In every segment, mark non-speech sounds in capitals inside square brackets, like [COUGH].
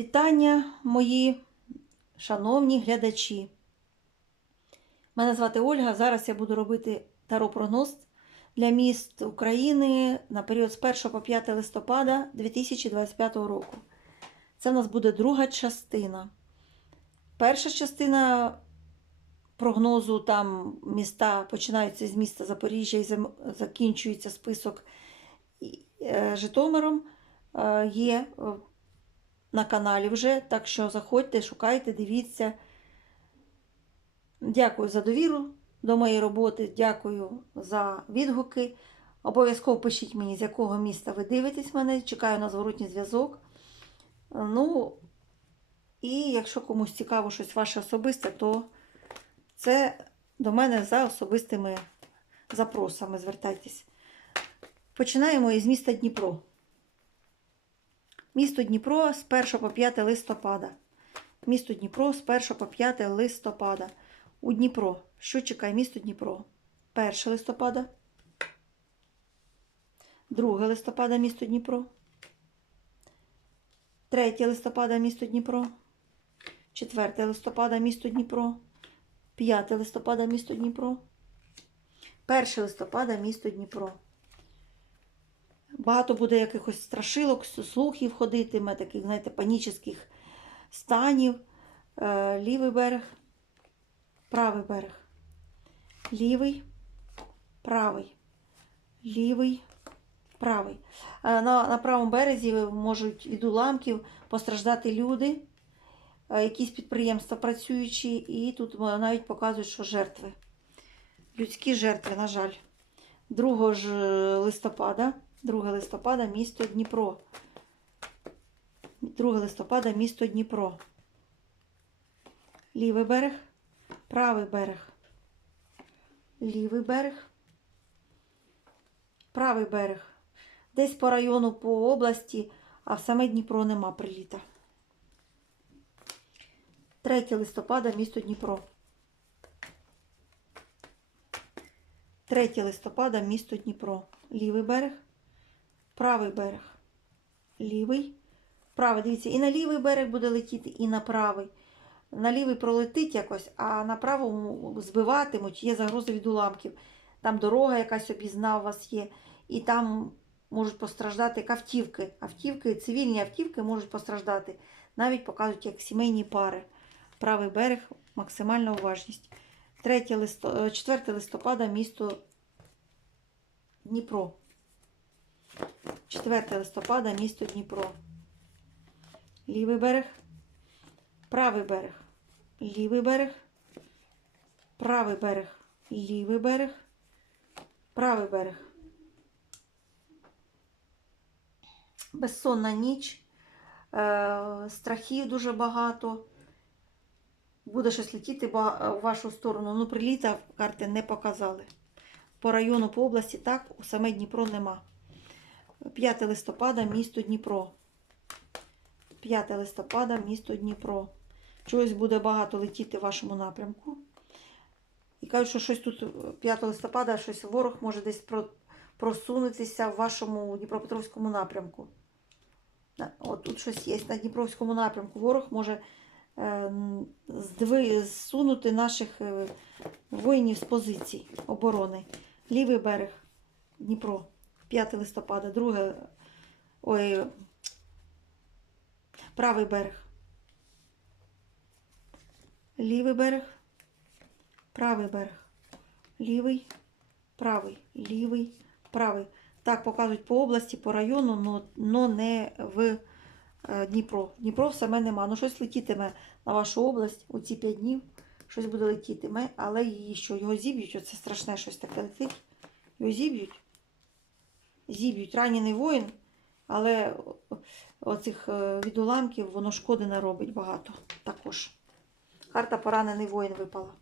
Вітання, мої шановні глядачі. Мене звати Ольга. Зараз я буду робити таро-прогноз для міст України на період з 1 по 5 листопада 2025 року. Це в нас буде друга частина. Перша частина прогнозу там міста починаються з міста Запоріжжя і закінчується список е, Житомиром. Е, Є е, на каналі вже, так що заходьте, шукайте, дивіться. Дякую за довіру до моєї роботи, дякую за відгуки. Обов'язково пишіть мені, з якого міста ви дивитесь мене. Чекаю на зворотній зв'язок. Ну, і якщо комусь цікаво щось ваше особисте, то це до мене за особистими запросами. Звертайтесь. Починаємо із міста Дніпро. Місто Дніпро з 1 по 5 листопада. Місто Дніпро з 1 по 5 листопада. У Дніпро. Що чекає місто Дніпро? 1 листопада. 2 листопада місто Дніпро. 3 листопада місто Дніпро. 4 листопада місто Дніпро. 5 листопада місто Дніпро. 1 листопада місто Дніпро. Багато буде якихось страшилок, слухів ходитиме, таких, знаєте, панічних станів. Е, Лівий берег, правий берег. Лівий, правий. Лівий, правий. Е, На, на правому березі можуть від уламків постраждати люди, е, якісь підприємства працюючі, і тут навіть показують, що жертви. Людські жертви, на жаль. 2 ж листопада. 2 листопада місто Дніпро. 2 листопада місто Дніпро. Лівий берег, правий берег. Лівий берег, правий берег. Десь по району, по області, а в саме Дніпро нема приліта. 3 листопада місто Дніпро. 3 листопада місто Дніпро. Лівий берег, правий берег. Лівий, правий. Дивіться, і на лівий берег буде летіти, і на правий. На лівий пролетить якось, а на правому збиватимуть, є загроза від уламків. Там дорога якась обізна у вас є, і там можуть постраждати автівки. Автівки, цивільні автівки можуть постраждати. Навіть показують як сімейні пари. Правий берег, максимальна уважність. 3 листо... 4 листопада місто Дніпро. 4 листопада місто Дніпро. Лівий берег, правий берег, лівий берег, правий берег, лівий берег, правий берег. Безсонна ніч, е, страхів дуже багато. Буде щось летіти в вашу сторону. Ну, приліта карти не показали. По району, по області так, у саме Дніпро нема. 5 листопада, місто Дніпро. 5 листопада, місто Дніпро. Чогось буде багато летіти в вашому напрямку. І кажуть, що щось тут 5 листопада, щось ворог може десь про- просунутися в вашому Дніпропетровському напрямку. На- От тут щось є на Дніпровському напрямку. Ворог може е, зсунути наших е, воїнів з позицій оборони. Лівий берег, Дніпро, 5 листопада, друге, ой, правий берег. Лівий берег, правий берег. Лівий, правий, лівий, правий. Так показують по області, по району, но не в е, Дніпро. Дніпро в саме нема. Ну, щось летітиме на вашу область у ці 5 днів. Щось буде летітиме, але її що? Його зіб'ють, оце страшне щось таке летить. Його зіб'ють. Зіб'ють. Ранений воїн, але оцих е, від уламків воно шкоди не робить багато також. Карта поранений воїн випала.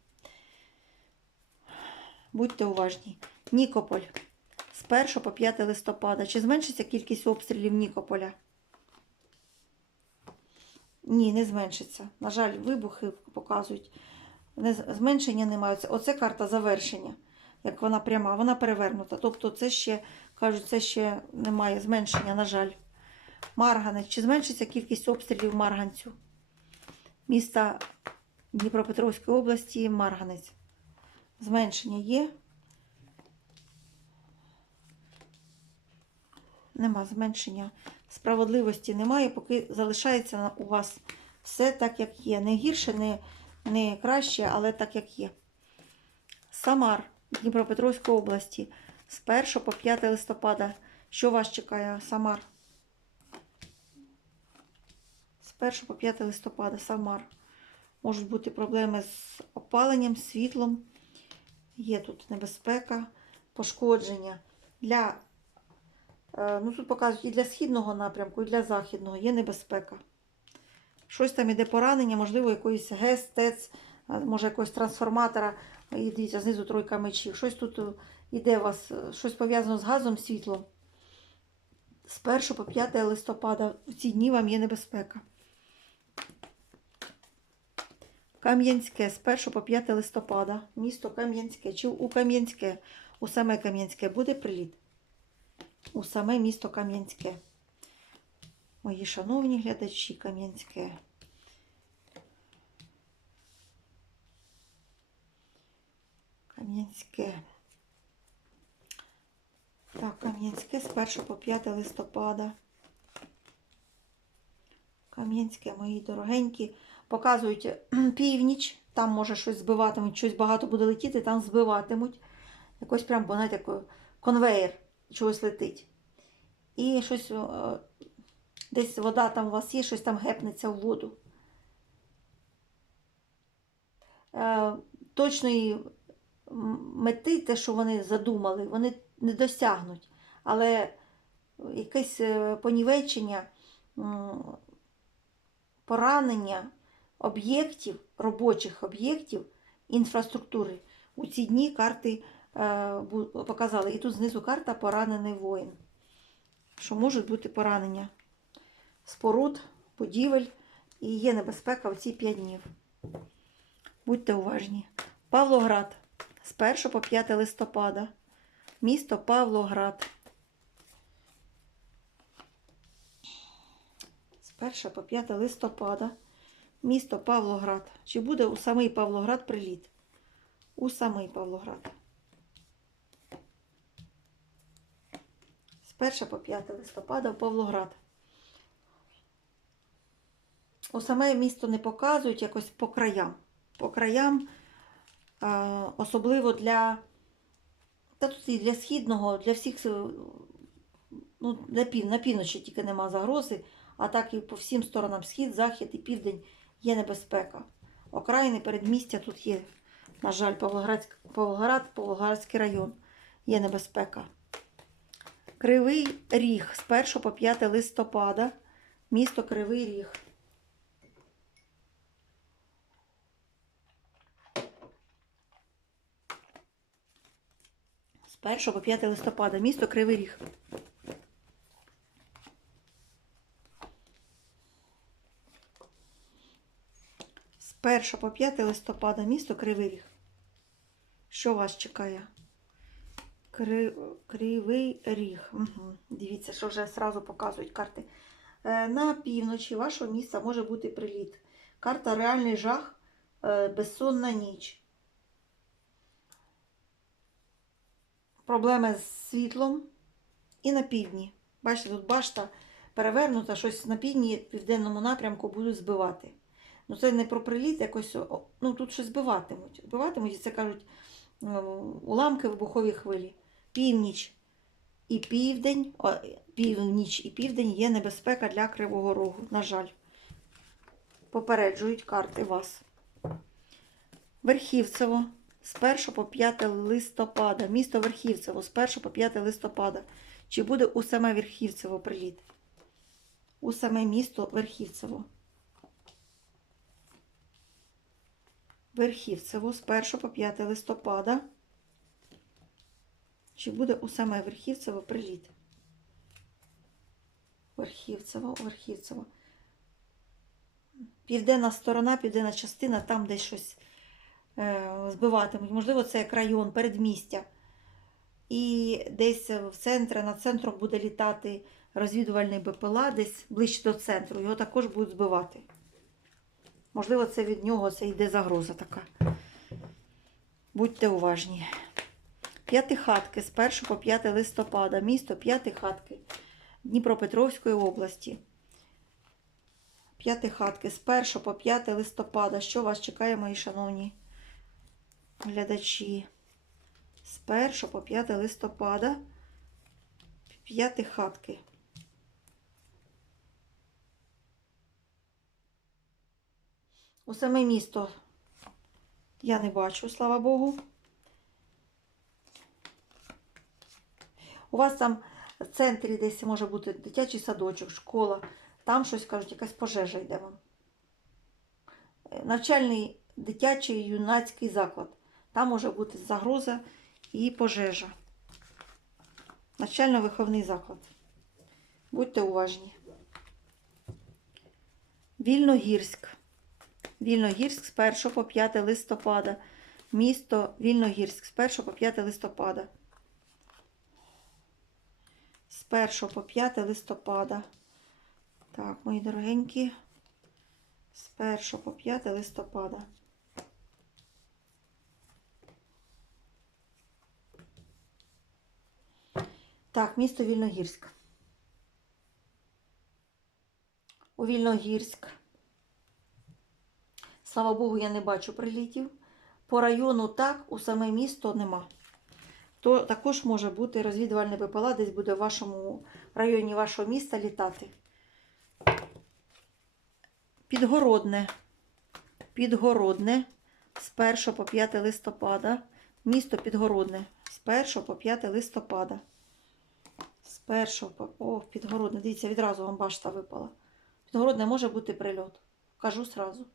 Будьте уважні. Нікополь. З 1 по 5 листопада. Чи зменшиться кількість обстрілів Нікополя? Ні, не зменшиться. На жаль, вибухи показують. Зменшення немає. Оце карта завершення. Як вона пряма, вона перевернута. Тобто, це ще, кажуть, це ще немає зменшення, на жаль. Марганець. Чи зменшиться кількість обстрілів Марганцю? Міста Дніпропетровської області, Марганець. Зменшення є. Нема зменшення. Справедливості немає, поки залишається у вас все так, як є. Не гірше, не, не краще, але так, як є. Самар Дніпропетровської області з 1 по 5 листопада. Що вас чекає, Самар? З 1 по 5 листопада, Самар. Можуть бути проблеми з опаленням, світлом. Є тут небезпека, пошкодження. Для, е, ну тут показують і для східного напрямку, і для західного є небезпека. Щось там іде поранення, можливо, якоїсь ГЕС, ТЕЦ, може якогось трансформатора. І дивіться, знизу тройка мечів. Щось тут е, іде у вас, е, щось пов'язано з газом, світлом. З 1 по 5 листопада в ці дні вам є небезпека. Кам'янське з 1 по 5 листопада. Місто Кам'янське. Чи у Кам'янське, у саме Кам'янське буде приліт? У саме місто Кам'янське. Мої шановні глядачі Кам'янське. Кам'янське. Так, Кам'янське з 1 по 5 листопада. Кам'янське, мої дорогенькі. Показують північ, там може щось збиватимуть, щось багато буде летіти, там збиватимуть. Якось прям, бо, знаєте, конвейер чогось летить. І щось десь вода там у вас є, щось там гепнеться в воду. Е, Точної мети, те, що вони задумали, вони не досягнуть. Але якесь е, понівечення, поранення об'єктів, робочих об'єктів інфраструктури у ці дні карти е, показали. І тут знизу карта поранений воїн. Що можуть бути поранення споруд, будівель і є небезпека в ці 5 днів. Будьте уважні. Павлоград з 1 по 5 листопада. Місто Павлоград. З 1 по 5 листопада. Місто Павлоград. Чи буде у самий Павлоград приліт? У самий Павлоград. З 1 по 5 листопада в Павлоград. У саме місто не показують якось по краям. По краям, особливо для, та тут і для східного, для всіх, е, ну, для пів, на півночі тільки нема загрози, а так і по всім сторонам схід, захід і південь є небезпека. Окраїни передмістя тут є, на жаль, Павлоградськ, Павлоград, Павлоградський район є небезпека. Кривий Ріг з 1 по 5 листопада. Місто Кривий Ріг. 1 по 5 листопада. Місто Кривий Ріг. З 1 по 5 листопада. Місто Кривий Ріг. Що вас чекає? Кри... Кривий ріг. Угу. Дивіться, що вже одразу показують карти. Е, на півночі вашого міста може бути приліт. Карта реальний жах, е, безсонна ніч. Проблеми з світлом і на півдні. Бачите, тут башта перевернута, щось на півдні, південному напрямку будуть збивати. Ну, це не про приліт, якось, ну тут щось збиватимуть. Збиватимуть, і це кажуть, ну, уламки вибухові хвилі. Північ і південь, о, північ і південь є небезпека для Кривого Рогу, на жаль. Попереджують карти вас. Верхівцево з 1 по 5 листопада. Місто Верхівцево з 1 по 5 листопада. Чи буде у саме Верхівцево приліт? У саме місто Верхівцево. Верхівцево з 1 по 5 листопада. Чи буде у саме Верхівцево приліт? Верхівцево, Верхівцево. Південна сторона, південна частина, там десь щось збиватимуть. Можливо, це як район, передмістя. І десь в центрі, над центром буде літати розвідувальний БПЛА десь ближче до центру. Його також будуть збивати. Можливо, це від нього це йде загроза така. Будьте уважні. П'ятихатки з 1 по 5 листопада. Місто П'ятихатки Дніпропетровської області. П'ятихатки з 1 по 5 листопада. Що вас чекає, мої шановні глядачі? З 1 по 5 листопада. П'ятихатки. У саме місто я не бачу, слава Богу. У вас там в центрі десь може бути дитячий садочок, школа. Там щось кажуть, якась пожежа йде вам. Е, Навчальний дитячий юнацький заклад. Там може бути загроза і пожежа. Навчально-виховний заклад. Будьте уважні. Вільногірськ. Вільногірськ з 1 по 5 листопада. Місто Вільногірськ з 1 по 5 листопада. З 1 по 5 листопада. Так, мої дорогенькі. З 1 по 5 листопада. Так, місто Вільногірськ. У Вільногірськ. Слава Богу, я не бачу прилітів. По району так, у саме місто нема. То також може бути розвідувальний БПЛА, десь буде в вашому районі вашого міста літати. Підгородне. Підгородне з 1 по 5 листопада. Місто Підгородне з 1 по 5 листопада. З 1 по. О, Підгородне. Дивіться, відразу вам башта випала. Підгородне може бути прильот. Кажу сразу.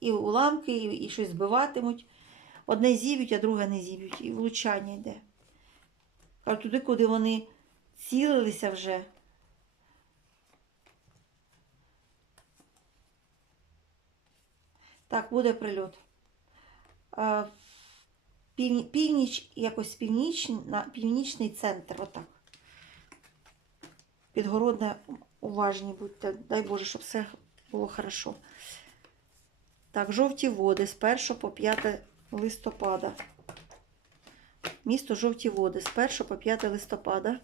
І уламки, і, і щось збиватимуть. Одне зіб'ють, а друге не зіб'ють. І влучання йде. Кажу, туди, куди вони цілилися вже. Так, буде прильот. Північ, якось північний, на північний центр, отак. Підгородне, уважні будьте. Дай Боже, щоб все було хорошо. Так, жовті води з 1 по 5 листопада. Місто жовті води з 1 по 5 листопада.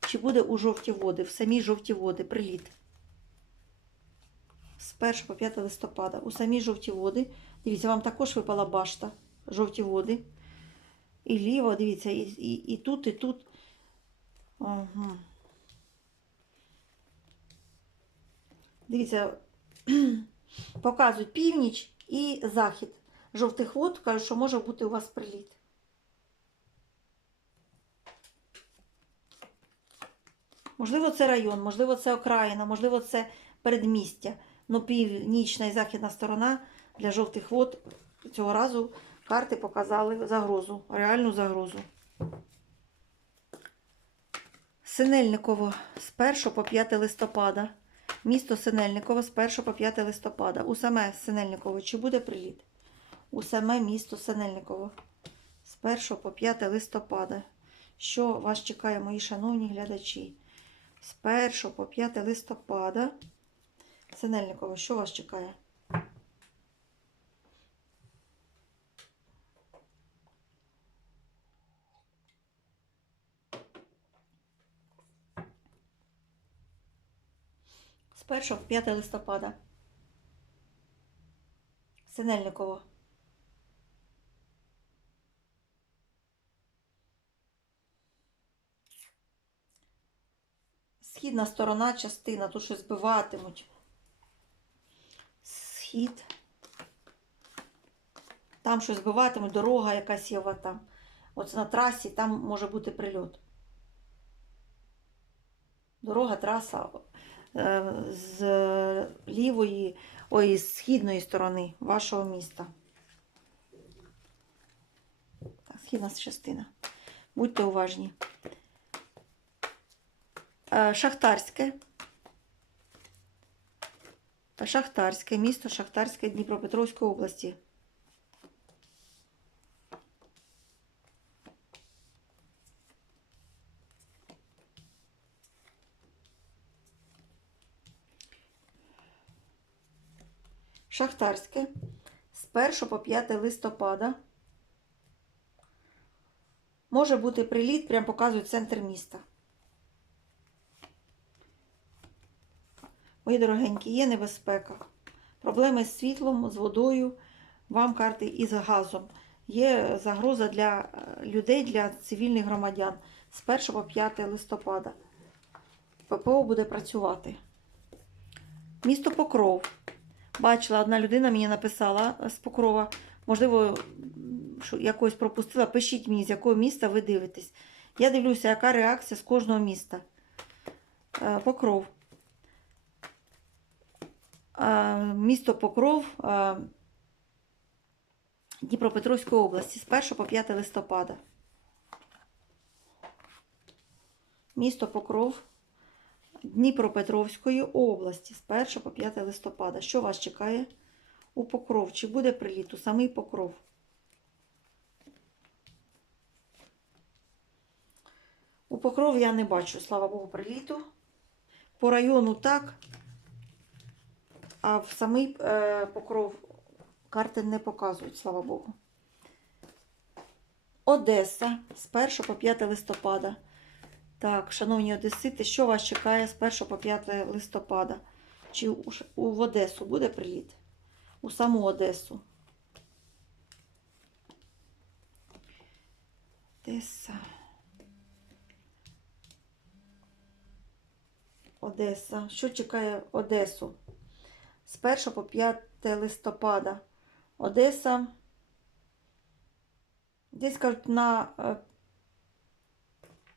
Чи буде у жовті води, в самій жовті води приліт? З 1 по 5 листопада. У самій жовті води. Дивіться, вам також випала башта. Жовті води. І ліво, дивіться, і, і, і тут, і тут. Ага. Дивіться, [CLEARS THROAT] показують північ і захід. Жовтих вод кажуть, що може бути у вас приліт. Можливо, це район, можливо, це окраїна, можливо, це передмістя. Ну, північна і західна сторона для жовтих вод цього разу карти показали загрозу, реальну загрозу. Синельниково з 1 по 5 листопада. Місто Синельниково з 1 по 5 листопада. У саме Синельниково. Чи буде приліт? У саме місто Синельниково. З 1 по 5 листопада. Що вас чекає, мої шановні глядачі? З 1 по 5 листопада. Синельниково, що вас чекає? З 1 по 5 листопада. Синельниково. Східна сторона частина, тут щось збиватимуть. Схід. Там щось збиватимуть, дорога якась є там. От на трасі там може бути прильот. Дорога, траса з лівої, ой, з східної сторони вашого міста. Так, східна частина. Будьте уважні. Е, Шахтарське. Шахтарське, місто Шахтарське Дніпропетровської області. Шахтарське з 1 по 5 листопада. Може бути приліт, прям показують центр міста. Мої дорогенькі, є небезпека. Проблеми з світлом, з водою, вам карти і з газом. Є загроза для е, людей, для цивільних громадян з 1 по 5 листопада. ППО буде працювати. Місто Покров. Бачила, одна людина мені написала з Покрова. Можливо, що якось пропустила. Пишіть мені, з якого міста ви дивитесь. Я дивлюся, яка реакція з кожного міста. Е, Покров. Е, Місто Покров е, Дніпропетровської області з 1 по 5 листопада. Місто Покров Дніпропетровської області з 1 по 5 листопада. Що вас чекає у Покров? Чи буде приліт у самий Покров? У Покров я не бачу, слава Богу, приліту. По району так, а в самий е, Покров карти не показують, слава Богу. Одеса з 1 по 5 листопада. Так, шановні одесити, що вас чекає з 1 по 5 листопада? Чи в Одесу буде приліт? У саму Одесу. Одеса. Одеса. Що чекає Одесу? З 1 по 5 листопада. Одеса. Десь кажуть на е,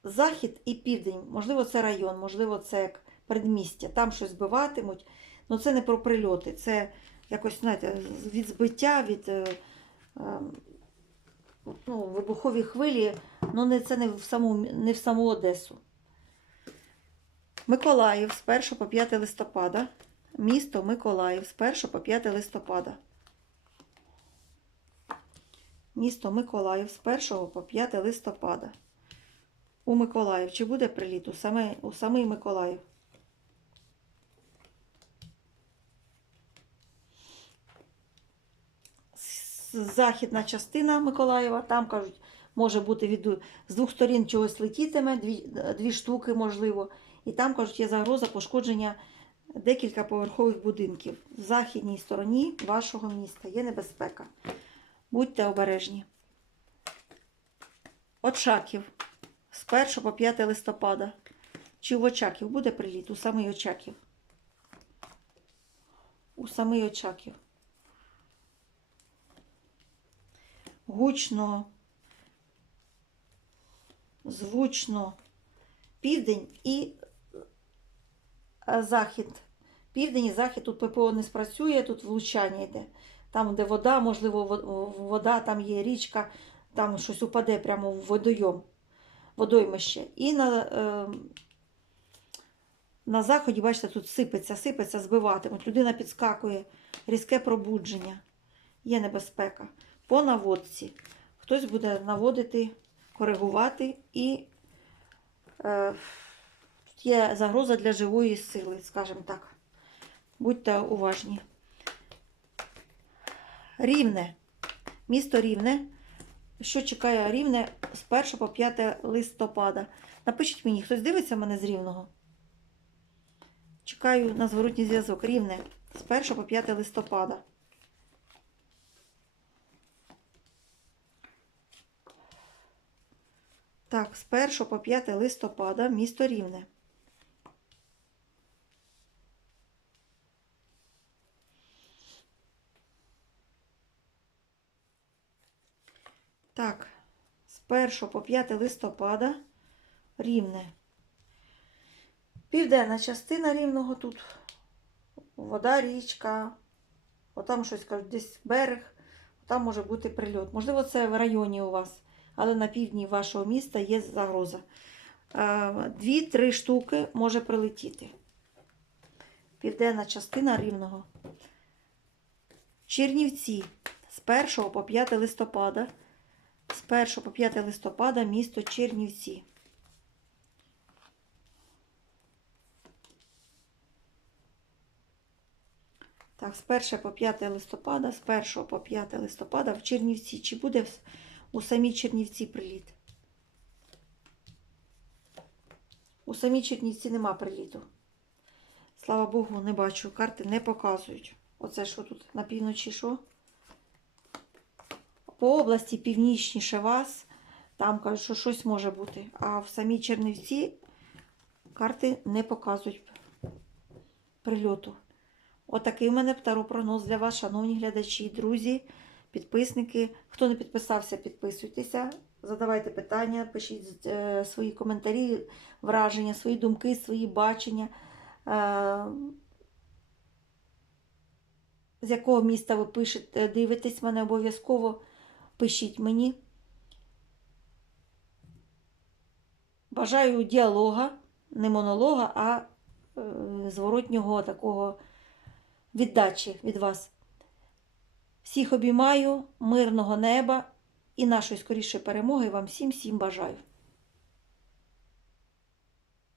захід і південь. Можливо, це район, можливо, це як передмістя. Там щось збиватимуть. Ну це не про прильоти, це якось, знаєте, від збиття, від е, е, ну, вибухові хвилі. Ну, не, це не в саму, не в саму Одесу. Миколаїв з 1 по 5 листопада. Місто Миколаїв з 1 по 5 листопада. Місто Миколаїв з 1 по 5 листопада. У Миколаїв. Чи буде приліт у, саме, у самий Миколаїв? Західна частина Миколаєва, там кажуть, може бути від, з двох сторін чогось летітиме, дві, дві штуки, можливо. І там, кажуть, є загроза пошкодження декілька поверхових будинків. В західній стороні вашого міста є небезпека. Будьте обережні. Очаків з 1 по 5 листопада. Чи в Очаків буде приліт? У самий Очаків. У самий Очаків. Гучно, звучно. Південь і е, захід. Південь і захід тут ППО не спрацює, тут влучання йде. Там, де вода, можливо, вода, там є річка, там щось упаде прямо в водойом, водоймище. І на, е, на заході, бачите, тут сипеться, сипеться, збиватимуть. Людина підскакує, різке пробудження. Є небезпека. По наводці. Хтось буде наводити, коригувати і е, є загроза для живої сили, скажімо так. Будьте уважні. Рівне. Місто Рівне. Що чекає Рівне з 1 по 5 листопада? Напишіть мені, хтось дивиться мене з Рівного? Чекаю на зворотній зв'язок. Рівне з 1 по 5 листопада. Так, з 1 по 5 листопада місто Рівне. Так, з 1 по 5 листопада рівне. Південна частина рівного тут. Вода, річка. Отам щось кажуть, десь берег. Там може бути прильот. Можливо, це в районі у вас, але на півдні вашого міста є загроза. Е, Дві-три штуки може прилетіти. Південна частина рівного. Чернівці з 1 по 5 листопада. З 1 по 5 листопада місто Чернівці. Так, з 1 по 5 листопада, з 1 по 5 листопада в Чернівці. Чи буде у самій Чернівці приліт? У самій Чернівці нема приліту. Слава Богу, не бачу. Карти не показують. Оце що тут на півночі, що? По області північніше вас. Там кажуть, що щось може бути. А в самій Чернівці карти не показують прильоту. Отакий в мене прогноз для вас, шановні глядачі, друзі, підписники. Хто не підписався, підписуйтеся, задавайте питання, пишіть е, свої коментарі, враження, свої думки, свої бачення. Е, з якого міста ви пишете, дивитесь мене обов'язково пишіть мені. Бажаю діалога, не монолога, а е, зворотнього такого віддачі від вас. Всіх обіймаю, мирного неба і нашої скорішої перемоги вам всім всім бажаю.